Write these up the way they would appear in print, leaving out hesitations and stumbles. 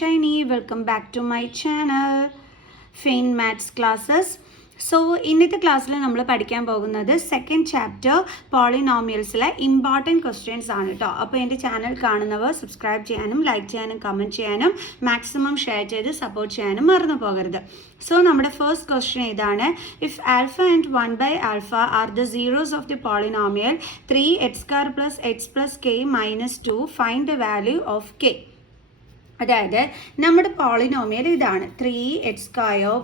Shiny. Welcome back to my channel, Fine Maths Classes. So, ഇന്നത്തെ ക്ലാസ്സിൽ നമ്മൾ പഠിക്കാൻ പോകുന്നത് സെക്കൻഡ് ചാപ്റ്റർ പോളിനോമിയൽസിലെ ഇമ്പോർട്ടൻറ്റ് ക്വസ്റ്റ്യൻസ് ആണ് കേട്ടോ. അപ്പോൾ എൻ്റെ ചാനൽ കാണുന്നവർ സബ്സ്ക്രൈബ് ചെയ്യാനും ലൈക്ക് ചെയ്യാനും കമൻറ്റ് ചെയ്യാനും മാക്സിമം ഷെയർ ചെയ്ത് സപ്പോർട്ട് ചെയ്യാനും മറന്നു പോകരുത്. സോ നമ്മുടെ ഫസ്റ്റ് ക്വസ്റ്റ്യൻ ഇതാണ്. If alpha and 1/α are the zeros of the polynomial 3x² + x + k - 2 find the value of k. അതായത് നമ്മുടെ പോളിനോമിയൽ ഇതാണ് 3x²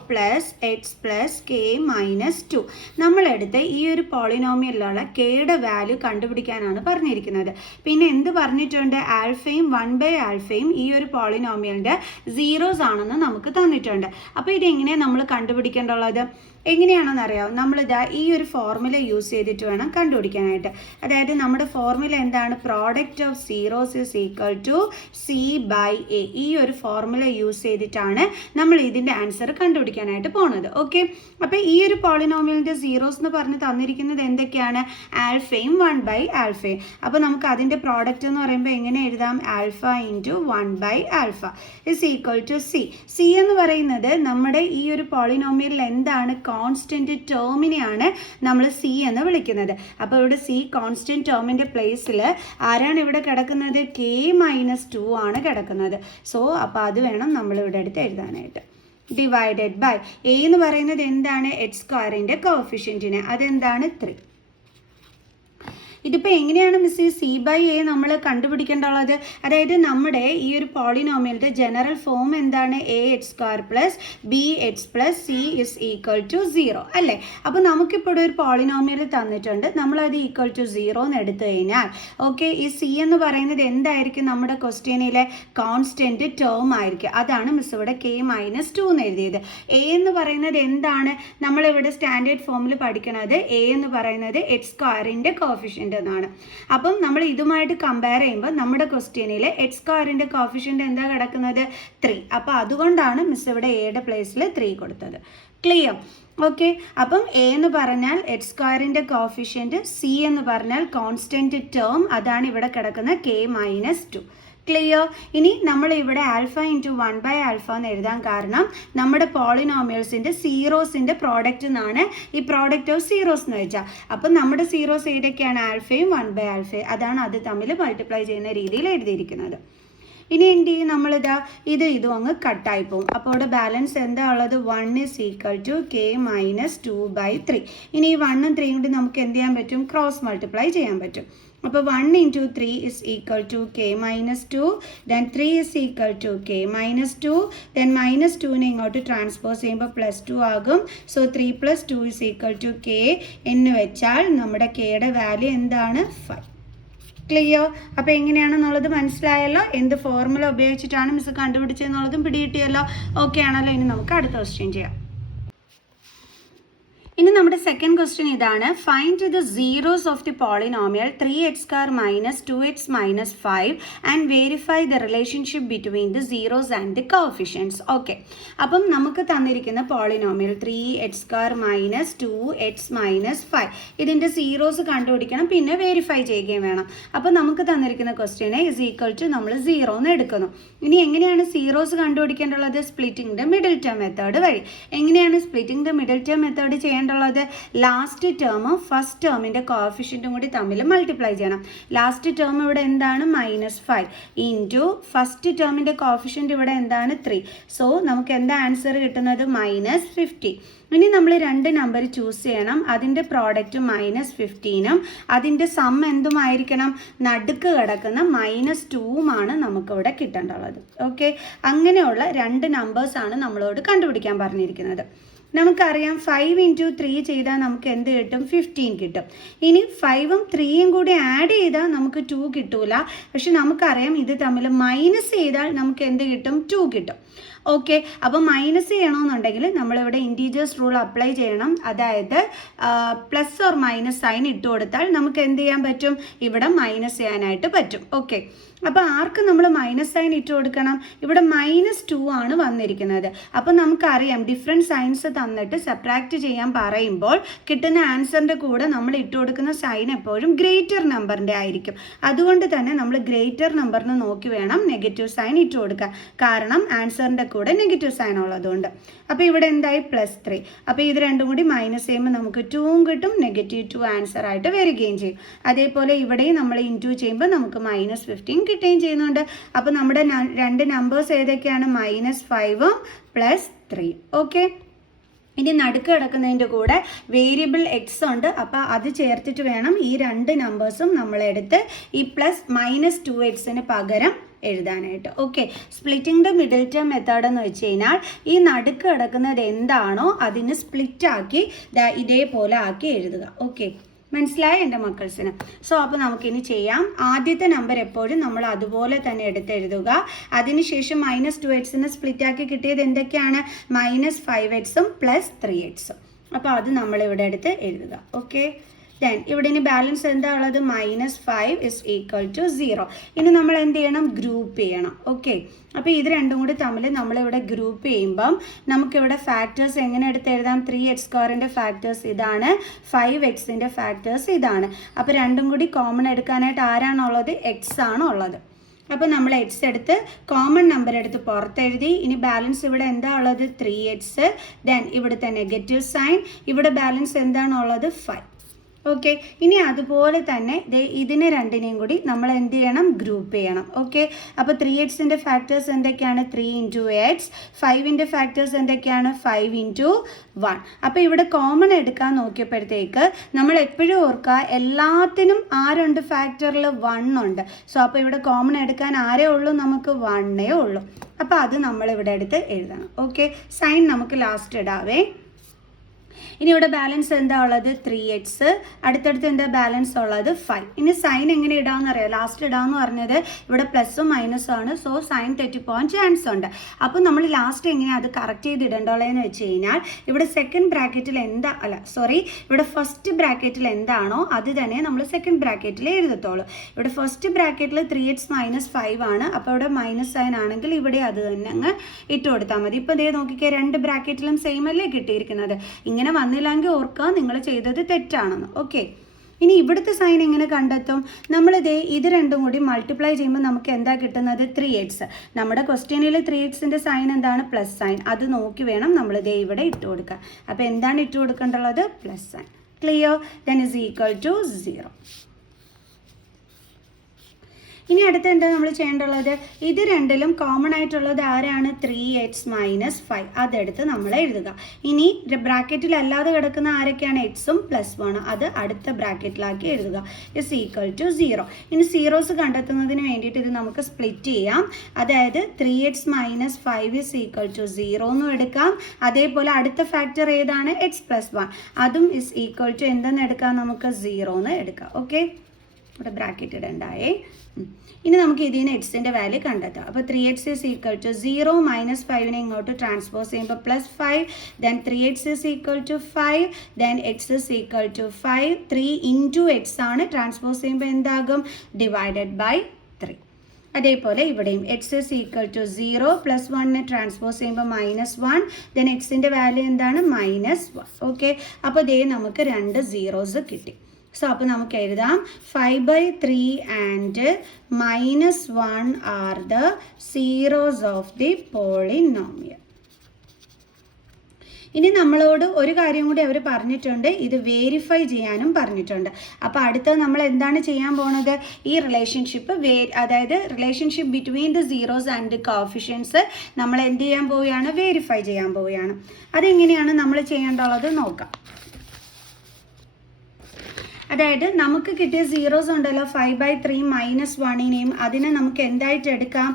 + x + k - 2. നമ്മളെടുത്ത് ഈ ഒരു പോളിനോമിയലിലുള്ള കെയുടെ വാല്യൂ കണ്ടുപിടിക്കാനാണ് പറഞ്ഞിരിക്കുന്നത്. പിന്നെ എന്ത് പറഞ്ഞിട്ടുണ്ട്? ആൽഫയും 1/ആൽഫയും ഈ ഒരു പോളിനോമിയലിൻ്റെ സീറോസ് ആണെന്ന് നമുക്ക് തന്നിട്ടുണ്ട്. അപ്പോൾ ഇതെങ്ങനെയാണ് നമ്മൾ കണ്ടുപിടിക്കേണ്ടുള്ളത്? എങ്ങനെയാണെന്ന് അറിയാം. നമ്മളിതാ ഈ ഒരു ഫോർമുല യൂസ് ചെയ്തിട്ട് വേണം കണ്ടുപിടിക്കാനായിട്ട്. അതായത് നമ്മുടെ ഫോർമുല എന്താണ്? Product of zeros is equal to C/A. ഈ ഒരു ഫോർമുല യൂസ് ചെയ്തിട്ടാണ് നമ്മൾ ഇതിൻ്റെ ആൻസർ കണ്ടുപിടിക്കാനായിട്ട് പോണത്. ഓക്കെ, അപ്പോൾ ഈ ഒരു പോളിനോമിയലിൻ്റെ സീറോസ് എന്ന് പറഞ്ഞ് തന്നിരിക്കുന്നത് എന്തൊക്കെയാണ്? ആൽഫയും 1/ആൽഫയും. അപ്പോൾ നമുക്ക് അതിൻ്റെ പ്രോഡക്റ്റ് എന്ന് പറയുമ്പോൾ എങ്ങനെ എഴുതാം? ആൽഫ × 1/ആൽഫ ഇസ് ഈക്വൽ ടു C എന്ന് പറയുന്നത് നമ്മുടെ ഈ ഒരു പോളിനോമിയലിൽ എന്താണ്? കോൺസ്റ്റന്റ് ടേമിനെയാണ് നമ്മൾ C എന്ന് വിളിക്കുന്നത്. അപ്പോൾ ഇവിടെ C കോൺസ്റ്റന്റ് ടേമിൻ്റെ പ്ലേസിൽ ആരാണ് ഇവിടെ കിടക്കുന്നത്? k - 2 ആണ് കിടക്കുന്നത്. സോ അപ്പോൾ അത് വേണം നമ്മൾ ഇവിടെ എടുത്ത് എഴുതാനായിട്ട്. ഡിവൈഡഡ് ബൈ A എന്ന് പറയുന്നത് എന്താണ്? x² കോഫിഷ്യൻറ്റിനെ, അതെന്താണ് 3. ഇതിപ്പോൾ എങ്ങനെയാണ് മിസ് C/A നമ്മൾ കണ്ടുപിടിക്കേണ്ടുള്ളത്? അതായത് നമ്മുടെ ഈ ഒരു പോളിനോമിയലിൻ്റെ ജനറൽ ഫോം എന്താണ്? ax² + bx + c is equal to 0 അല്ലേ? അപ്പോൾ നമുക്കിപ്പോൾ ഒരു പോളിനോമിയൽ തന്നിട്ടുണ്ട്. നമ്മളത് ഈക്വൽ ടു 0 എന്ന് എടുത്തു കഴിഞ്ഞാൽ ഓക്കെ, ഈ C എന്ന് പറയുന്നത് എന്തായിരിക്കും? നമ്മുടെ ക്വസ്റ്റ്യനിലെ കോൺസ്റ്റൻറ്റ് ടേം ആയിരിക്കും. അതാണ് മിസ് ഇവിടെ k - 2 എന്ന് എഴുതിയത്. A എന്ന് പറയുന്നത് എന്താണ്? നമ്മളിവിടെ സ്റ്റാൻഡേർഡ് ഫോമിൽ പഠിക്കുന്നത് A എന്ന് പറയുന്നത് x² കോഫിഷ്യൻ്റ് എന്നാണ്. അപ്പം നമ്മൾ ഇതുമായിട്ട് കമ്പയർ ചെയ്യുമ്പോൾ നമ്മുടെ ക്വസ്റ്റ്യനിൽ x² കോഫിഷ്യൻ്റ് എന്താ കിടക്കുന്നത്? 3. അപ്പോൾ അതുകൊണ്ടാണ് മിസ് ഇവിടെ എയുടെ പ്ലേസിൽ 3 കൊടുത്തത്. ക്ലിയർ? ഓക്കെ, അപ്പം A എന്ന് പറഞ്ഞാൽ x² കോഫിഷ്യൻ്റ്, C എന്ന് പറഞ്ഞാൽ കോൺസ്റ്റൻറ്റ് ടേം, അതാണ് ഇവിടെ കിടക്കുന്ന k - 2. ക്ലിയർ? ഇനി നമ്മൾ ഇവിടെ ആൽഫ × 1/ആൽഫ എന്ന് എഴുതാൻ കാരണം നമ്മുടെ പോളിനോമിയൽസിൻ്റെ സീറോസിൻ്റെ പ്രോഡക്റ്റ് എന്നാണ് ഈ പ്രോഡക്റ്റ് ഓഫ് സീറോസ് എന്ന് വെച്ചാൽ. അപ്പം നമ്മുടെ സീറോസ് ഏതൊക്കെയാണ്? ആൽഫയും 1/ആൽഫയും. അതാണ് അത് തമ്മിൽ മൾട്ടിപ്ലൈ ചെയ്യുന്ന രീതിയിൽ എഴുതിയിരിക്കുന്നത്. ഇനി എന്ത് ചെയ്യും? നമ്മളിതാ ഇതും അങ്ങ് കട്ടായി പോകും. അപ്പോൾ ഇവിടെ ബാലൻസ് എന്താ ഉള്ളത്? 1 ഇസ് ഈക്വൽ ടു k - 2/3. ഇനി ഈ 1ഉം 3ഉം കൂടി നമുക്ക് എന്ത് ചെയ്യാൻ പറ്റും? ക്രോസ് മൾട്ടിപ്ലൈ ചെയ്യാൻ പറ്റും. അപ്പോൾ 1 × 3 is equal to k - 2, then 3 is equal to k - 2, then -2നെ ഇങ്ങോട്ട് ട്രാൻസ്പോസ് ചെയ്യുമ്പോൾ +2 ആകും. So 3 + 2 is equal to k എന്ന് വെച്ചാൽ നമ്മുടെ kയുടെ വാല്യൂ എന്താണ്? 5. ക്ലിയർ? അപ്പോൾ എങ്ങനെയാണെന്നുള്ളത് മനസ്സിലായല്ലോ. എന്ത് ഫോർമുല ഉപയോഗിച്ചിട്ടാണ് മിസ് കണ്ടുപിടിച്ചതെന്നുള്ളതും പിടികിട്ടിയല്ലോ. ഓക്കെ ആണല്ലോ. ഇനി നമുക്ക് അടുത്ത ക്വസ്റ്റ്യൻ ചെയ്യാം. ഇനി നമ്മുടെ സെക്കൻഡ് ക്വസ്റ്റ്യൻ ഇതാണ്. Find the zeros of the polynomial 3x² - 2x - 5 and verify the relationship between the zeros and the coefficients. Okay, അപ്പം നമുക്ക് തന്നിരിക്കുന്ന പോളിനോമിയൽ 3x² - 2x - 5 ഇതിൻ്റെ സീറോസ് കണ്ടുപിടിക്കണം, പിന്നെ വെരിഫൈ ചെയ്യുകയും വേണം. അപ്പോൾ നമുക്ക് തന്നിരിക്കുന്ന ക്വസ്റ്റ്യനെ ഇസ് ഈക്വൽ ടു നമ്മൾ 0 എന്ന് എടുക്കുന്നു. ഇനി എങ്ങനെയാണ് സീറോസ് കണ്ടുപിടിക്കേണ്ടുള്ളത്? Splitting the middle term method വഴി. എങ്ങനെയാണ് splitting the middle term method ചെയ്യേണ്ടത്? ലാസ്റ്റ് ടേമും ഫസ്റ്റ് ടേമിൻ്റെ കോഫിഷ്യൻറ്റും കൂടി തമ്മിൽ മൾട്ടിപ്ലൈ ചെയ്യണം. ലാസ്റ്റ് ടേം ഇവിടെ എന്താണ്? -5 ഇൻറ്റു ഫസ്റ്റ് ടേമിൻ്റെ കോഫിഷ്യൻ്റ് ഇവിടെ എന്താണ്? 3. സോ നമുക്ക് എന്താ ആൻസർ കിട്ടുന്നത്? -50. ഇനി നമ്മൾ 2 നമ്പർ ചൂസ് ചെയ്യണം. അതിൻ്റെ പ്രോഡക്റ്റ് -15ഉം അതിൻ്റെ സം എന്തുമായിരിക്കണം? നടുക്ക് കിടക്കുന്ന -2ഉമാണ് നമുക്കിവിടെ കിട്ടേണ്ടുള്ളത്. ഓക്കെ, അങ്ങനെയുള്ള 2 നമ്പേഴ്സാണ് നമ്മളോട് കണ്ടുപിടിക്കാൻ പറഞ്ഞിരിക്കുന്നത്. നമുക്കറിയാം 5 × 3 ചെയ്താൽ നമുക്ക് എന്ത് കിട്ടും? 15 കിട്ടും. ഇനി 5ഉം 3ഉം കൂടി ആഡ് ചെയ്താൽ നമുക്ക് 2 കിട്ടൂല. പക്ഷെ നമുക്കറിയാം ഇത് തമ്മിൽ മൈനസ് ചെയ്താൽ നമുക്ക് എന്ത് കിട്ടും? 2 കിട്ടും. ഓക്കെ, അപ്പോൾ മൈനസ് ചെയ്യണമെന്നുണ്ടെങ്കിൽ നമ്മളിവിടെ ഇൻറ്റീജേഴ്സ് റൂൾ അപ്ലൈ ചെയ്യണം. അതായത് പ്ലസ് ഓർ മൈനസ് സൈൻ ഇട്ട് കൊടുത്താൽ നമുക്ക് എന്ത് ചെയ്യാൻ പറ്റും? ഇവിടെ മൈനസ് ചെയ്യാനായിട്ട് പറ്റും. ഓക്കെ, അപ്പോൾ ആർക്ക് നമ്മൾ മൈനസ് സൈൻ ഇട്ട് കൊടുക്കണം? ഇവിടെ -2 ആണ് വന്നിരിക്കുന്നത്. അപ്പോൾ നമുക്കറിയാം ഡിഫറെൻറ്റ് സൈൻസ് തന്നിട്ട് സബ്ട്രാക്ട് ചെയ്യാൻ പറയുമ്പോൾ കിട്ടുന്ന ആൻസറിൻ്റെ കൂടെ നമ്മൾ ഇട്ട് കൊടുക്കുന്ന സൈൻ എപ്പോഴും ഗ്രേറ്റർ നമ്പറിൻ്റെ ആയിരിക്കും. അതുകൊണ്ട് തന്നെ നമ്മൾ ഗ്രേറ്റർ നമ്പറിന് നോക്കി വേണം നെഗറ്റീവ് സൈൻ ഇട്ട് കൊടുക്കാൻ, കാരണം ആൻസറിൻ്റെ കൂടെ നെഗറ്റീവ് സൈൻ ഉള്ളതുകൊണ്ട്. അപ്പോൾ ഇവിടെ എന്തായി +3. അപ്പോൾ ഇത് രണ്ടും കൂടി മൈനസ് ചെയ്യുമ്പോൾ നമുക്ക് 2 കിട്ടും, -2 ആൻസർ ആയിട്ട് വരികയും ചെയ്യും. അതേപോലെ ഇവിടെയും നമ്മൾ ഇൻറ്റു ചെയ്യുമ്പോൾ നമുക്ക് -15 കിട്ടുകയും ചെയ്യുന്നുണ്ട്. അപ്പോൾ നമ്മുടെ രണ്ട് നമ്പേഴ്സ് ഏതൊക്കെയാണ്? -5 +3. ഓക്കെ, ഇനി നടുക്ക് കിടക്കുന്നതിൻ്റെ കൂടെ വേരിയബിൾ എക്സ് ഉണ്ട്. അപ്പോൾ അത് ചേർത്തിട്ട് വേണം ഈ രണ്ട് നമ്പേഴ്സും നമ്മളെടുത്ത് ഈ +-2x പകരം എഴുതാനായിട്ട്. Okay, splitting the middle term method എന്ന് വെച്ച് കഴിഞ്ഞാൽ ഈ നടുക്ക് കിടക്കുന്നത് എന്താണോ അതിന് സ്പ്ലിറ്റാക്കി ഇതേപോലെ ആക്കി എഴുതുക. ഓക്കെ, മനസ്സിലായ എൻ്റെ മക്കൾസിന്? സോ അപ്പോൾ നമുക്കിനി ചെയ്യാം. ആദ്യത്തെ നമ്പർ എപ്പോഴും നമ്മൾ അതുപോലെ തന്നെ എടുത്തെഴുതുക. അതിനുശേഷം -2x സ്പ്ലിറ്റാക്കി കിട്ടിയത് എന്തൊക്കെയാണ്? -5x +3x. അപ്പോൾ അത് നമ്മളിവിടെ എടുത്ത് എഴുതുക. ഓക്കെ, ദെൻ ഇവിടെ ഇനി ബാലൻസ് എന്താ ഉള്ളത്? -5 = 0. ഇനി നമ്മൾ എന്ത് ചെയ്യണം? ഗ്രൂപ്പ് ചെയ്യണം. ഓക്കെ, അപ്പോൾ ഇത് രണ്ടും കൂടി തമ്മിൽ നമ്മളിവിടെ ഗ്രൂപ്പ് ചെയ്യുമ്പം നമുക്കിവിടെ ഫാക്ടേഴ്സ് എങ്ങനെ എടുത്ത് എഴുതാം? 3x² ഫാക്ടേഴ്സ് ഇതാണ്, 5x ഫാക്ടേഴ്സ് ഇതാണ്. അപ്പോൾ രണ്ടും കൂടി കോമൺ എടുക്കാനായിട്ട് ആരാണുള്ളത്? എക്സ് ആണ് ഉള്ളത്. അപ്പോൾ നമ്മൾ എക്സ് എടുത്ത് കോമൺ നമ്പർ എടുത്ത് പുറത്തെഴുതി. ഇനി ബാലൻസ് ഇവിടെ എന്താ ഉള്ളത്? 3x. ദെൻ ഇവിടുത്തെ നെഗറ്റീവ് സൈൻ. ഇവിടെ ബാലൻസ് എന്താണുള്ളത്? 5. ഓക്കെ, ഇനി അതുപോലെ തന്നെ ഇതിനെ രണ്ടിനെയും കൂടി നമ്മൾ എന്ത് ചെയ്യണം? ഗ്രൂപ്പ് ചെയ്യണം. ഓക്കെ, അപ്പോൾ 3x ഫാക്ടേഴ്സ് എന്തൊക്കെയാണ്? 3 × x. 5 ഫാക്ടേഴ്സ് എന്തൊക്കെയാണ്? 5 × 1. അപ്പോൾ ഇവിടെ കോമൺ എടുക്കാൻ നോക്കിയപ്പോഴത്തേക്ക് നമ്മൾ എപ്പോഴും ഓർക്കുക, എല്ലാത്തിനും ആ രണ്ട് ഫാക്ടറിൽ 1 ഉണ്ട്. സോ അപ്പോൾ ഇവിടെ കോമൺ എടുക്കാൻ ആരേ ഉള്ളൂ? നമുക്ക് 1 ഉള്ളൂ. അപ്പോൾ അത് നമ്മളിവിടെ എടുത്ത് എഴുതണം. ഓക്കെ, സൈൻ നമുക്ക് ലാസ്റ്റ് ഇടാവേ. ഇനി ഇവിടെ ബാലൻസ് എന്താ ഉള്ളത്? 3x. അടുത്തടുത്ത് എന്താ ബാലൻസ് ഉള്ളത്? 5. ഇനി സൈൻ എങ്ങനെ ഇടാമെന്ന് അറിയാം. ലാസ്റ്റ് ഇടാമെന്ന് പറഞ്ഞത് ഇവിടെ പ്ലസും മൈനസും ആണ്. സോ സൈൻ തെറ്റിപ്പോകാൻ ചാൻസ് ഉണ്ട്. അപ്പോൾ നമ്മൾ ലാസ്റ്റ് എങ്ങനെയാണ് അത് കറക്റ്റ് ചെയ്ത് ഇടേണ്ടതെന്ന് വെച്ച് കഴിഞ്ഞാൽ ഇവിടെ സെക്കൻഡ് ബ്രാക്കറ്റിൽ ഇവിടെ ഫസ്റ്റ് ബ്രാക്കറ്റിൽ എന്താണോ അത് തന്നെ നമ്മൾ സെക്കൻഡ് ബ്രാക്കറ്റിൽ എഴുതത്തോളൂ. ഇവിടെ ഫസ്റ്റ് ബ്രാക്കറ്റിൽ 3x - 5 ആണ്. അപ്പോൾ ഇവിടെ മൈനസ് സൈൻ ആണെങ്കിൽ ഇവിടെ അത് തന്നെ അങ്ങ് ഇട്ട് കൊടുത്താൽ മതി. ഇപ്പോൾ ഇതേ നോക്കിക്കേ, രണ്ട് ബ്രാക്കറ്റിലും സെയിം അല്ലേ കിട്ടിയിരിക്കുന്നത്. ഇങ്ങനെ വന്നില്ലെങ്കിൽ ഓർക്കുക നിങ്ങൾ ചെയ്തത് തെറ്റാണെന്ന്. ഓക്കെ, ഇനി ഇവിടുത്തെ സൈൻ എങ്ങനെ കണ്ടെത്തും? ഇത് രണ്ടും കൂടി മൾട്ടിപ്ലൈ ചെയ്യുമ്പോൾ നമുക്ക് എന്താ കിട്ടുന്നത്? 3x. നമ്മുടെ ക്വസ്റ്റ്യനിൽ 3x സൈൻ എന്താണ്? Plus sine. അത് നോക്കി വേണം നമ്മൾ ഇവിടെ ഇട്ട് കൊടുക്കുക. അപ്പോൾ എന്താണ് ഇട്ട് കൊടുക്കേണ്ടുള്ളത്? Plus sign. ക്ലിയർ? ദെൻ = 0. ഇനി അടുത്ത് എന്താ നമ്മൾ ചെയ്യേണ്ടുള്ളത്? ഇത് രണ്ടിലും കോമൺ ആയിട്ടുള്ളത് ആരാണ്? 3x - 5. അതെടുത്ത് നമ്മൾ എഴുതുക. ഇനി ബ്രാക്കറ്റിൽ അല്ലാതെ കിടക്കുന്ന ആരൊക്കെയാണ്? എക്സും +1. അത് അടുത്ത ബ്രാക്കറ്റിലാക്കി എഴുതുക. = 0. ഇനി സീറോസ് കണ്ടെത്തുന്നതിന് വേണ്ടിയിട്ട് ഇത് നമുക്ക് സ്പ്ലിറ്റ് ചെയ്യാം. അതായത് 3x - 5 = 0 എന്നും എടുക്കാം. അതേപോലെ അടുത്ത ഫാക്ടർ ഏതാണ്? x + 1. അതും = എന്തെന്ന് എടുക്കാം? നമുക്ക് 0 എന്ന് എടുക്കാം. ഓക്കെ, ഇവിടെ ബ്രാക്കറ്റ് ഇടണ്ടായേ. ഇനി നമുക്ക് ഇതിന് എക്സിൻ്റെ വാല്യൂ കണ്ടെത്താം. അപ്പോൾ 3x = 0 -5 ഇങ്ങോട്ട് ട്രാൻസ്പോസ് ചെയ്യുമ്പോൾ +5. Then 3x = 5. Then x = 5. 3 × x ആണ്. ട്രാൻസ്പോസ് ചെയ്യുമ്പോൾ എന്താകും? /3. അതേപോലെ ഇവിടെയും x = 0 +1 ട്രാൻസ്പോസ് ചെയ്യുമ്പോൾ -1. ദെൻ എക്സിൻ്റെ വാല്യൂ എന്താണ്? -1. ഓക്കെ, അപ്പോൾ നമുക്ക് 2 zeros കിട്ടി. സോ അപ്പോൾ നമുക്ക് എഴുതാം 5/3 and -1 are the zeros of the polynomial. ഇനി നമ്മളോട് ഒരു കാര്യം കൂടി അവർ പറഞ്ഞിട്ടുണ്ട്, ഇത് വെരിഫൈ ചെയ്യാനും പറഞ്ഞിട്ടുണ്ട്. അപ്പോൾ അടുത്തത് നമ്മൾ എന്താണ് ചെയ്യാൻ പോണത്? ഈ റിലേഷൻഷിപ്പ് അതായത് relationship between the zeros and coefficients നമ്മൾ എന്ത് ചെയ്യാൻ പോവുകയാണ്? വെരിഫൈ ചെയ്യാൻ പോവുകയാണ്. അതെങ്ങനെയാണ് നമ്മൾ ചെയ്യേണ്ടുള്ളത് നോക്കാം. അതായത് നമുക്ക് കിട്ടിയ സീറോസ് ഉണ്ടല്ലോ 5/3 -1നെയും അതിനെ നമുക്ക് എന്തായിട്ട് എടുക്കാം?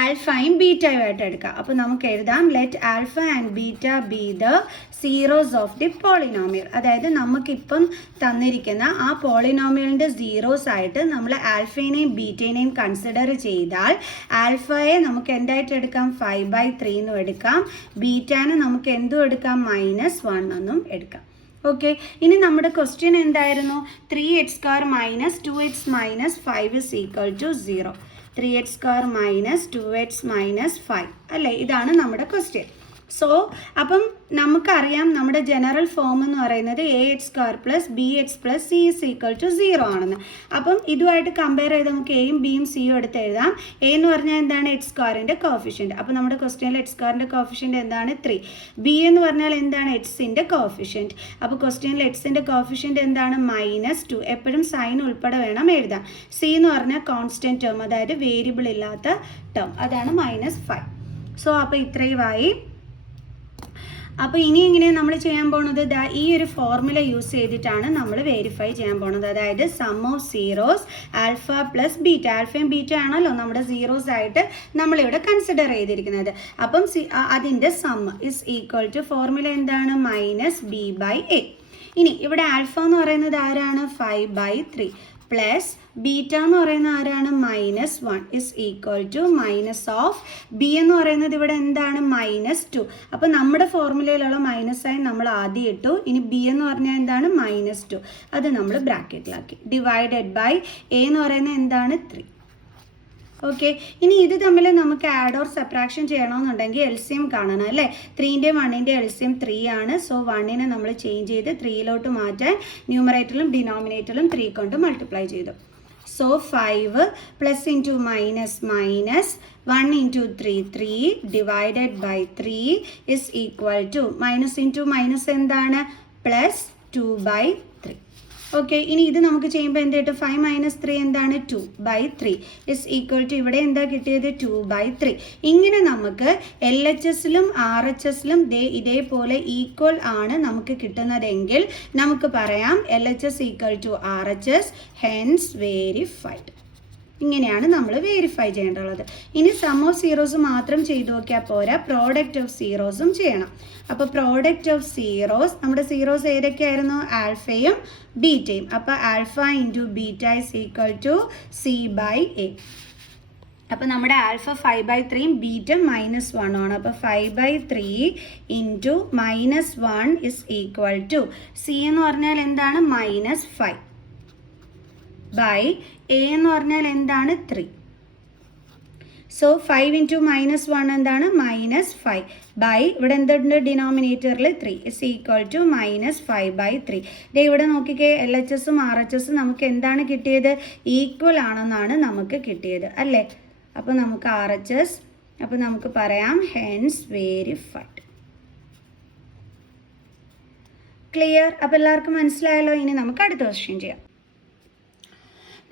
ആൽഫയും ബീറ്റയും ആയിട്ട് എടുക്കാം. അപ്പോൾ നമുക്ക് എഴുതാം let alpha and beta B the zeros of the polynomial. അതായത് നമുക്കിപ്പം തന്നിരിക്കുന്ന ആ പോളിനോമിയലിൻ്റെ സീറോസ് ആയിട്ട് നമ്മൾ ആൽഫേനെയും ബീറ്റേനെയും കൺസിഡർ ചെയ്താൽ ആൽഫയെ നമുക്ക് എന്തായിട്ട് എടുക്കാം? 5/3 എന്നും എടുക്കാം. ബീറ്റാനെ നമുക്ക് എന്തും എടുക്കാം? -1 എന്നും എടുക്കാം. ഓക്കെ, ഇനി നമ്മുടെ ക്വസ്റ്റ്യൻ എന്തായിരുന്നു? 3x² - 2x - 5 = 0. 3x² - 2x - 5 അല്ലേ? ഇതാണ് നമ്മുടെ ക്വസ്റ്റ്യൻ. സോ അപ്പം നമുക്കറിയാം നമ്മുടെ ജനറൽ ഫോം എന്ന് പറയുന്നത് a x square plus b x plus c is equal to 0 ആണെന്ന്. അപ്പം ഇതുമായിട്ട് കമ്പയർ ചെയ്ത് നമുക്ക് എയും ബിയും സിയും എടുത്ത് എഴുതാം. എ എന്ന് പറഞ്ഞാൽ എന്താണ്? എക്സ് സ്ക്വയറിൻ്റെ കോഫിഷ്യൻറ്റ്. അപ്പോൾ നമ്മുടെ ക്വസ്റ്റ്യനിൽ എക്സ് സ്ക്വയറിൻ്റെ കോഫിഷ്യൻറ്റ് എന്താണ്? 3. ബി എന്ന് പറഞ്ഞാൽ എന്താണ്? എക്സിൻ്റെ കോഫിഷ്യൻറ്റ്. അപ്പോൾ ക്വസ്റ്റ്യനിൽ എക്സിൻ്റെ കോഫിഷ്യൻറ്റ് എന്താണ്? -2. എപ്പോഴും സൈൻ ഉൾപ്പെടെ വേണം എഴുതാം. സി എന്ന് പറഞ്ഞാൽ കോൺസ്റ്റൻറ്റ് ടേം, അതായത് വേരിയബിൾ ഇല്ലാത്ത ടേം, അതാണ് -5. സോ അപ്പോൾ ഇത്രയുമായി. അപ്പോൾ ഇനി എങ്ങനെയാണ് നമ്മൾ ചെയ്യാൻ പോകുന്നത്? ഈ ഒരു ഫോർമുല യൂസ് ചെയ്തിട്ടാണ് നമ്മൾ വെരിഫൈ ചെയ്യാൻ പോകുന്നത്. അതായത് sum of zeros alpha plus beta. ആൽഫയും ബീറ്റ ആണല്ലോ നമ്മുടെ സീറോസ് ആയിട്ട് നമ്മളിവിടെ കൺസിഡർ ചെയ്തിരിക്കുന്നത്. അപ്പം അതിൻ്റെ sum is equal to formula എന്താണ്? -b/a. ഇനി ഇവിടെ ആൽഫ എന്ന് പറയുന്നത് ആരാണ്? 5/3 പ്ലസ് ബീറ്റ എന്ന് പറയുന്നത് ആരാണ്? -1 is equal to minus of b എന്ന് പറയുന്നത് ഇവിടെ എന്താണ്? -2. അപ്പോൾ നമ്മുടെ ഫോർമുലയിലുള്ള മൈനസ് സൈൻ നമ്മൾ ആദ്യം ഇട്ടു. ഇനി ബി എന്ന് പറഞ്ഞാൽ എന്താണ്? -2. അത് നമ്മൾ ബ്രാക്കറ്റിലാക്കി. ഡിവൈഡഡ് ബൈ എ എന്ന് പറയുന്നത് എന്താണ്? 3. ഓക്കെ, ഇനി ഇത് തമ്മിൽ നമുക്ക് ആഡ് ഓർ സബ്ട്രാക്ഷൻ ചെയ്യണമെന്നുണ്ടെങ്കിൽ എൽസിയം കാണണം അല്ലേ? 3ൻ്റെയും 1ൻ്റെയും എൽസിയം 3 ആണ്. സോ 1നെ നമ്മൾ ചേഞ്ച് ചെയ്ത് 3 മാറ്റാൻ ന്യൂമറേറ്ററിലും ഡിനോമിനേറ്ററിലും 3 കൊണ്ട് മൾട്ടിപ്ലൈ ചെയ്തു. So 5 plus into minus 1 into 3 divided by 3 is equal to minus into minus എന്താണ്? +2/3. ഓക്കെ, ഇനി ഇത് നമുക്ക് ചെയ്യുമ്പോൾ എന്ത് കിട്ടും? 5 - 3 എന്താണ്? 2/3 ഇസ് ഈക്വൽ ടു ഇവിടെ എന്താ കിട്ടിയത്? 2/3. ഇങ്ങനെ നമുക്ക് LHSലും RHSലും ഇതേപോലെ ഈക്വൽ ആണ് നമുക്ക് കിട്ടുന്നതെങ്കിൽ നമുക്ക് പറയാം LHS equal to RHS, hence verified. ഇങ്ങനെയാണ് നമ്മൾ വെരിഫൈ ചെയ്യേണ്ടത്. ഇനി സം ഓഫ് സീറോസ് മാത്രം ചെയ്തു നോക്കിയാൽ പോരാ, പ്രോഡക്റ്റ് ഓഫ് സീറോസും ചെയ്യണം. അപ്പോൾ പ്രോഡക്റ്റ് ഓഫ് സീറോസ്, നമ്മുടെ സീറോസ് ഏതൊക്കെയായിരുന്നു? ആൽഫയും ബീറ്റയും. അപ്പോൾ alpha into beta is equal to C/A. അപ്പോൾ നമ്മുടെ ആൽഫ 5/3യും ബീറ്റ -1 ആണ്. അപ്പോൾ 5/3 into -1 is equal to c എന്ന് പറഞ്ഞാൽ എന്താണ്? -5 ബൈ എ എന്ന് പറഞ്ഞാൽ എന്താണ്? 3. സോ 5 ഇൻറ്റു -1 എന്താണ്? -5 ബൈ ഇവിടെ എന്തുണ്ട്? ഡിനോമിനേറ്ററിൽ 3 ഇസ് ഈക്വൽ ടു -5/3. ഇവിടെ നോക്കിക്കേ, LHSും RHSും നമുക്ക് എന്താണ് കിട്ടിയത്? ഈക്വൽ ആണെന്നാണ് നമുക്ക് കിട്ടിയത് അല്ലേ? അപ്പോൾ നമുക്ക് RHS, അപ്പോൾ നമുക്ക് പറയാം ഹെൻസ് വെരിഫൈഡ്. ക്ലിയർ? അപ്പോൾ എല്ലാവർക്കും മനസ്സിലായല്ലോ. ഇനി നമുക്ക് അടുത്ത ക്വസ്റ്റ്യൻ ചെയ്യാം.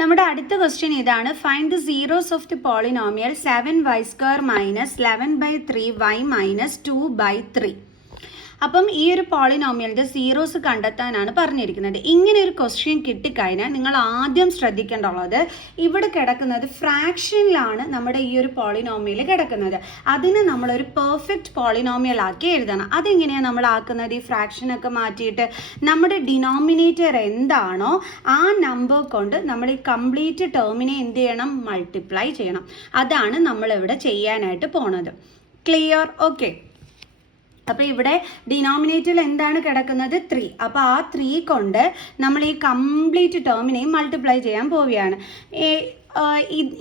നമ്മുടെ അടുത്ത ക്വസ്റ്റ്യൻ ഇതാണ്. Find the zeros of the polynomial 7y² - 11/3y - 2/3. അപ്പം ഈ ഒരു പോളിനോമിയലിൻ്റെ സീറോസ് കണ്ടെത്താനാണ് പറഞ്ഞിരിക്കുന്നത്. ഇങ്ങനെ ഒരു ക്വസ്റ്റ്യൻ കിട്ടിക്കഴിഞ്ഞാൽ നിങ്ങൾ ആദ്യം ശ്രദ്ധിക്കേണ്ടുള്ളത്, ഇവിടെ കിടക്കുന്നത് ഫ്രാക്ഷനിലാണ് നമ്മുടെ ഈ ഒരു പോളിനോമിയൽ കിടക്കുന്നത്. അതിന് നമ്മളൊരു പെർഫെക്റ്റ് പോളിനോമിയൽ ആക്കി എഴുതണം. അതെങ്ങനെയാണ് നമ്മൾ ആക്കുന്നത്? ഈ ഫ്രാക്ഷനൊക്കെ മാറ്റിയിട്ട് നമ്മുടെ ഡിനോമിനേറ്റർ എന്താണോ ആ നമ്പർ കൊണ്ട് നമ്മൾ ഈ കംപ്ലീറ്റ് ടേമിനെ എന്ത് ചെയ്യണം? മൾട്ടിപ്ലൈ ചെയ്യണം. അതാണ് നമ്മളിവിടെ ചെയ്യാനായിട്ട് പോണത്. ക്ലിയർ? ഓക്കെ. അപ്പോൾ ഇവിടെ ഡിനോമിനേറ്ററിൽ എന്താണ് കിടക്കുന്നത്? 3. അപ്പോൾ ആ 3 കൊണ്ട് നമ്മൾ ഈ കംപ്ലീറ്റ് ടേമിനെയും മൾട്ടിപ്ലൈ ചെയ്യാൻ പോവുകയാണ്.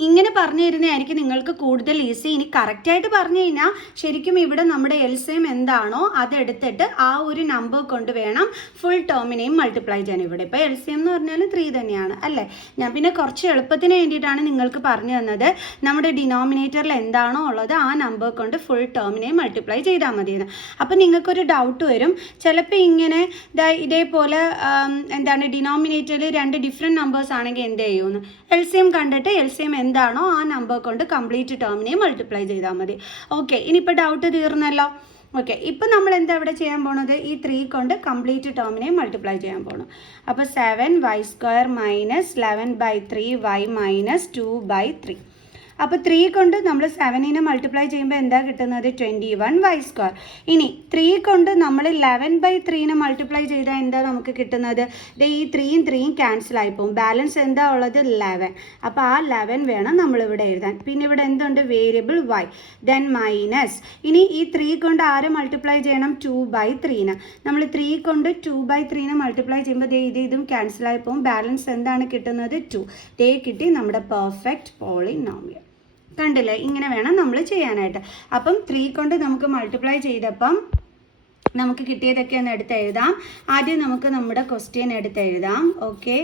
ഇങ്ങനെ പറഞ്ഞു തരുന്നതായിരിക്കും നിങ്ങൾക്ക് കൂടുതൽ ഈസി. ഇനി കറക്റ്റായിട്ട് പറഞ്ഞു കഴിഞ്ഞാൽ ശരിക്കും ഇവിടെ നമ്മുടെ എൽസിയം എന്താണോ അതെടുത്തിട്ട് ആ ഒരു നമ്പർ കൊണ്ട് വേണം ഫുൾ ടേമിനെയും മൾട്ടിപ്ലൈ ചെയ്യാൻ. ഇവിടെ ഇപ്പോൾ എൽസിയം എന്ന് പറഞ്ഞാൽ 3 തന്നെയാണ് അല്ലേ? ഞാൻ പിന്നെ കുറച്ച് എളുപ്പത്തിന് വേണ്ടിയിട്ടാണ് നിങ്ങൾക്ക് പറഞ്ഞു തന്നത് നമ്മുടെ ഡിനോമിനേറ്ററിൽ എന്താണോ ഉള്ളത് ആ നമ്പർ കൊണ്ട് ഫുൾ ടേമിനെയും മൾട്ടിപ്ലൈ ചെയ്താൽ മതിയെന്ന്. അപ്പോൾ നിങ്ങൾക്കൊരു ഡൗട്ട് വരും, ചിലപ്പോൾ ഇങ്ങനെ ഇതേപോലെ എന്താണ് ഡിനോമിനേറ്ററിൽ 2 ഡിഫറെൻറ്റ് നമ്പേഴ്സ് ആണെങ്കിൽ എന്ത് ചെയ്യുമെന്ന് എൽസിയം കണ്ടിട്ട് എൽസിയം എന്താണോ ആ നമ്പർ കൊണ്ട് കംപ്ലീറ്റ് ടേമിനെ മൾട്ടിപ്ലൈ ചെയ്താൽ മതി. ഓക്കെ, ഇനിയിപ്പോൾ ഡൗട്ട് തീർന്നല്ലോ. ഓക്കെ, ഇപ്പം നമ്മൾ എന്താ ഇവിടെ ചെയ്യാൻ പോണത്? ഈ 3 കൊണ്ട് കംപ്ലീറ്റ് ടേമിനെ മൾട്ടിപ്ലൈ ചെയ്യാൻ പോകണം. അപ്പോൾ 7y² - 11/3y - 2/3. അപ്പോൾ 3 കൊണ്ട് നമ്മൾ 7നെ മൾട്ടിപ്ലൈ ചെയ്യുമ്പോൾ എന്താ കിട്ടുന്നത്? 21y². ഇനി 3 കൊണ്ട് നമ്മൾ 11/3നെ മൾട്ടിപ്ലൈ ചെയ്താൽ എന്താ നമുക്ക് കിട്ടുന്നത്? ഈ 3യും 3യും ക്യാൻസൽ ആയിപ്പോവും. ബാലൻസ് എന്താ ഉള്ളത്? 11. അപ്പോൾ ആ 11 വേണം നമ്മളിവിടെ എഴുതാൻ. പിന്നെ ഇവിടെ എന്തുണ്ട്? Variable y. ദെൻ മൈനസ്, ഇനി ഈ 3 കൊണ്ട് ആരെ മൾട്ടിപ്ലൈ ചെയ്യണം? 2/3നെ. നമ്മൾ 3 കൊണ്ട് 2/3നെ മൾട്ടിപ്ലൈ ചെയ്യുമ്പോൾ ഇതും ക്യാൻസൽ ആയിപ്പോവും. ബാലൻസ് എന്താണ് കിട്ടുന്നത്? 2. കിട്ടി നമ്മുടെ പെർഫെക്റ്റ് പോളിനോമിയൽ. കണ്ടില്ലേ, ഇങ്ങനെ വേണം നമ്മൾ ചെയ്യാനായിട്ട്. അപ്പം 3 കൊണ്ട് നമുക്ക് മൾട്ടിപ്ലൈ ചെയ്തപ്പം നമുക്ക് കിട്ടിയതൊക്കെ ഒന്ന് എടുത്തെഴുതാം. ആദ്യം നമുക്ക് നമ്മുടെ ക്വസ്റ്റ്യൻ എടുത്തെഴുതാം. ഓക്കെ,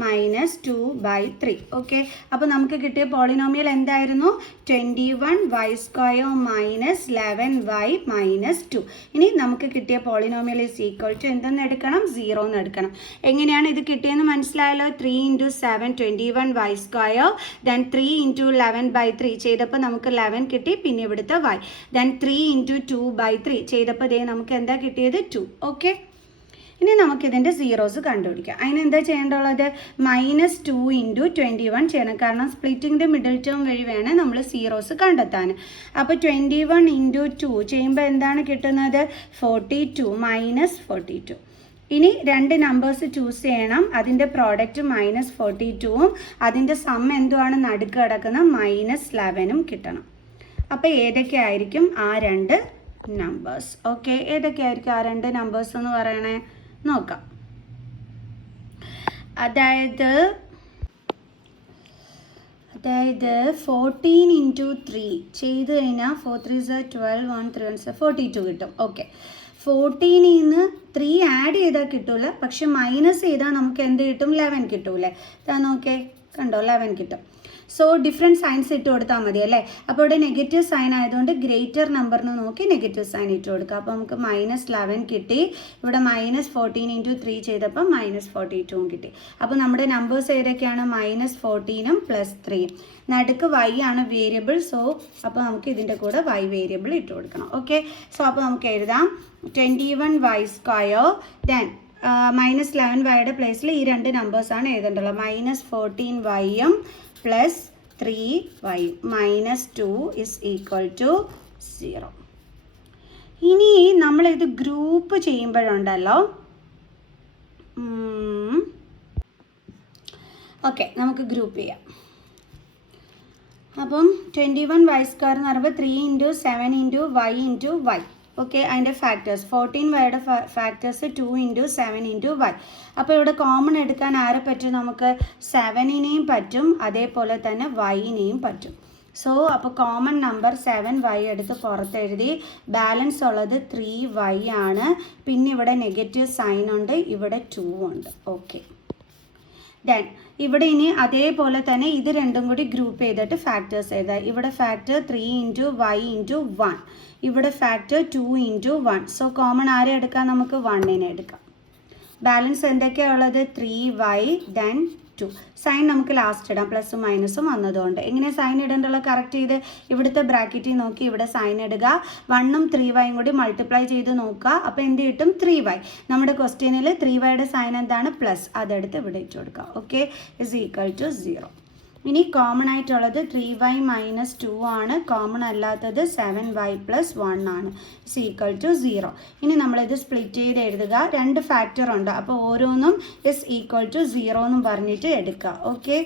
-2/3. ഓക്കെ, അപ്പോൾ നമുക്ക് കിട്ടിയ പോളിനോമിയൽ എന്തായിരുന്നു? 21y² - 11y - 2. ഇനി നമുക്ക് കിട്ടിയ പോളിനോമിയൽ ഈസ് ഈക്വൽ ടു എന്തെന്ന് എടുക്കണം? 0 എന്ന് എടുക്കണം. എങ്ങനെയാണ് ഇത് കിട്ടിയെന്ന് മനസ്സിലായല്ലോ. 3 × 7 21y², ദെൻ 3 × 11/3 ചെയ്തപ്പോൾ നമുക്ക് 11 കിട്ടി, പിന്നെ ഇവിടുത്തെ y, ദെൻ 3 × 2/3 ചെയ്തപ്പോൾ ദേ നമുക്ക് എന്താ കിട്ടിയത്? 2. ഓക്കെ, ഇനി നമുക്കിതിൻ്റെ സീറോസ് കണ്ടുപിടിക്കാം. അതിനെന്താ ചെയ്യേണ്ടുള്ളത്? -2 × 21 ചെയ്യണം. കാരണം സ്പ്ലിറ്റിങ്ങിൻ്റെ മിഡിൽ ടേം വഴി വേണം നമ്മൾ സീറോസ് കണ്ടെത്താൻ. അപ്പോൾ 21 × 2 ചെയ്യുമ്പോൾ എന്താണ് കിട്ടുന്നത്? 42 - 42. ഇനി 2 നമ്പേഴ്സ് ചൂസ് ചെയ്യണം. അതിൻ്റെ പ്രോഡക്റ്റ് -42ഉം അതിൻ്റെ സം എന്തുമാണ്? നടുക്ക് കിടക്കുന്ന -11ഉം കിട്ടണം. അപ്പോൾ ഏതൊക്കെ ആയിരിക്കും ആ 2 നമ്പേഴ്സ്? ഓക്കെ, ഏതൊക്കെ ആയിരിക്കും ആ 2 നമ്പേഴ്സ് എന്ന് പറയണേ? നോക്കാം. അതായത് 14 × 3 ചെയ്ത് കഴിഞ്ഞാൽ 4 3 12 1 3 1 42 കിട്ടും. ഓക്കെ, 14 നിന്ന് 3 ആഡ് ചെയ്താൽ കിട്ടൂല, പക്ഷെ മൈനസ് ചെയ്താൽ നമുക്ക് എന്ത് കിട്ടും? 11 കിട്ടൂലേ? നോക്കേ, കണ്ടോ, 11 കിട്ടും. സോ ഡിഫറെൻറ്റ് സൈൻസ് ഇട്ട് കൊടുത്താൽ മതി അല്ലേ. അപ്പോൾ ഇവിടെ നെഗറ്റീവ് സൈൻ ആയതുകൊണ്ട് ഗ്രേറ്റർ നമ്പറിന് നോക്കി നെഗറ്റീവ് സൈൻ ഇട്ട് കൊടുക്കുക. അപ്പോൾ നമുക്ക് -11 കിട്ടി. ഇവിടെ -14 × 3 ചെയ്തപ്പോൾ -42ഉം കിട്ടി. അപ്പോൾ നമ്മുടെ നമ്പേഴ്സ് ഏതൊക്കെയാണ്? -14ഉം +3. നടുക്ക് y ആണ് വേരിയബിൾ. സോ അപ്പോൾ നമുക്ക് ഇതിൻ്റെ കൂടെ y വേരിയബിൾ ഇട്ട് കൊടുക്കണം. ഓക്കെ, സോ അപ്പോൾ നമുക്ക് എഴുതാം 21y², ദെൻ -11y പ്ലേസിൽ ഈ 2 നമ്പേഴ്സാണ് എഴുതേണ്ടത്. -14y +3y -2 is equal to 0. ഇനി നമ്മളിത് ഗ്രൂപ്പ് ചെയ്യുമ്പോഴുണ്ടല്ലോ, ഓക്കെ, നമുക്ക് ഗ്രൂപ്പ് ചെയ്യാം. അപ്പം 21y² എന്ന് പറയുമ്പോൾ 3 × 7 × y × y. ഓക്കെ, അതിൻ്റെ ഫാക്ടേഴ്സ് 14y ഫാക്ടേഴ്സ് 2 × 7 × y. അപ്പോൾ ഇവിടെ കോമൺ എടുക്കാൻ ആരെ പറ്റും? നമുക്ക് 7നെയും പറ്റും, അതേപോലെ തന്നെ y-നെയും പറ്റും. സോ അപ്പോൾ കോമൺ നമ്പർ 7y എടുത്ത് പുറത്തെഴുതി. ബാലൻസ് ഉള്ളത് 3y ആണ്. പിന്നെ ഇവിടെ നെഗറ്റീവ് സൈൻ ഉണ്ട്, ഇവിടെ 2 ഉണ്ട്. ഓക്കെ, ദെൻ ഇവിടെ ഇനി അതേപോലെ തന്നെ ഇത് രണ്ടും കൂടി ഗ്രൂപ്പ് ചെയ്തിട്ട് ഫാക്ടേഴ്സ് എഴുതാം. ഇവിടെ ഫാക്ടർ 3 × y × 1, ഇവിടെ ഫാക്ടർ 2 × 1. സോ കോമൺ ആരെ എടുക്കാം? നമുക്ക് 1നെ എടുക്കാം. ബാലൻസ് എന്തൊക്കെയാണ് ഉള്ളത്? 3y, then 2. സൈൻ നമുക്ക് ലാസ്റ്റ് ഇടാം, പ്ലസും മൈനസും വന്നതുകൊണ്ട്. എങ്ങനെ സൈൻ ഇടേണ്ടുള്ളത്? കറക്റ്റ് ചെയ്ത് ഇവിടുത്തെ ബ്രാക്കറ്റിൽ നോക്കി ഇവിടെ സൈൻ ഇടുക. 1ഉം 3yയും കൂടി മൾട്ടിപ്ലൈ ചെയ്ത് നോക്കുക. അപ്പോൾ എന്ത് കിട്ടും? 3y. നമ്മുടെ ക്വസ്റ്റ്യനിൽ 3yയുടെ സൈൻ എന്താണ്? പ്ലസ്. അതെടുത്ത് ഇവിടെ ഇട്ട് കൊടുക്കുക. Okay, is equal to 0. ഇനി കോമൺ ആയിട്ടുള്ളത് 3y - 2 ആണ്. കോമൺ അല്ലാത്തത് 7y + 1 ആണ്. Is equal to 0. ഇനി നമ്മളിത് സ്പ്ലിറ്റ് ചെയ്ത് എഴുതുക. 2 ഫാക്ടർ ഉണ്ട്, അപ്പോൾ ഓരോന്നും ഇസ് ഈക്വൽ ടു 0 എന്നും പറഞ്ഞിട്ട് എടുക്കുക. Okay,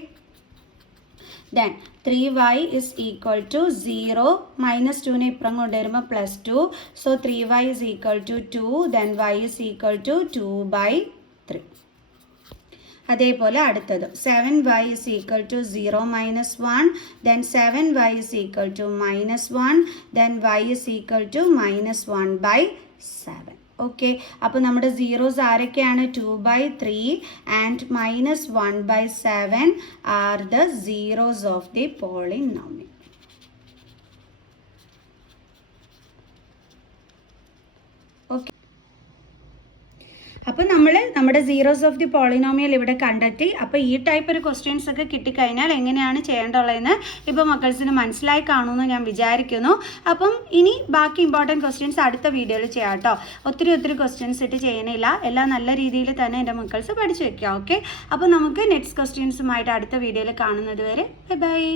then 3y is equal to 0, -2നെ ഇപ്പുറം കൊണ്ടുവരുമ്പോൾ +2. So 3y is equal to 2, then y is equal to 2/3. അതേപോലെ അടുത്തത് 7y is equal to 0 - 1, then 7y is equal to -1, then y is equal to -1/7. Okay, അപ്പോൾ നമ്മുടെ zeros ആരൊക്കെയാണ്? 2/3 and -1/7 R the zeros of the polynomial. Okay, അപ്പോൾ നമ്മൾ നമ്മുടെ zeros of the polynomial ഇവിടെ കണ്ടെത്തി. അപ്പോൾ ഈ ടൈപ്പ് ഒരു ക്വസ്റ്റ്യൻസ് ഒക്കെ കിട്ടിക്കഴിഞ്ഞാൽ എങ്ങനെയാണ് ചെയ്യേണ്ടതെന്ന് ഇപ്പോൾ മക്കൾസിന് മനസ്സിലായി കാണുമെന്ന് ഞാൻ വിചാരിക്കുന്നു. അപ്പം ഇനി ബാക്കി ഇമ്പോർട്ടൻറ്റ് ക്വസ്റ്റ്യൻസ് അടുത്ത വീഡിയോയിൽ ചെയ്യാം കേട്ടോ. ഒത്തിരി ക്വസ്റ്റ്യൻസ് ഇട്ട് ചെയ്യണില്ല, എല്ലാം നല്ല രീതിയിൽ തന്നെ എൻ്റെ മക്കൾസ് പഠിച്ചു വെക്കുക. ഓക്കെ, അപ്പോൾ നമുക്ക് നെക്സ്റ്റ് ക്വസ്റ്റ്യൻസുമായിട്ട് അടുത്ത വീഡിയോയിൽ കാണുന്നത് വരെ ബൈ ബൈ.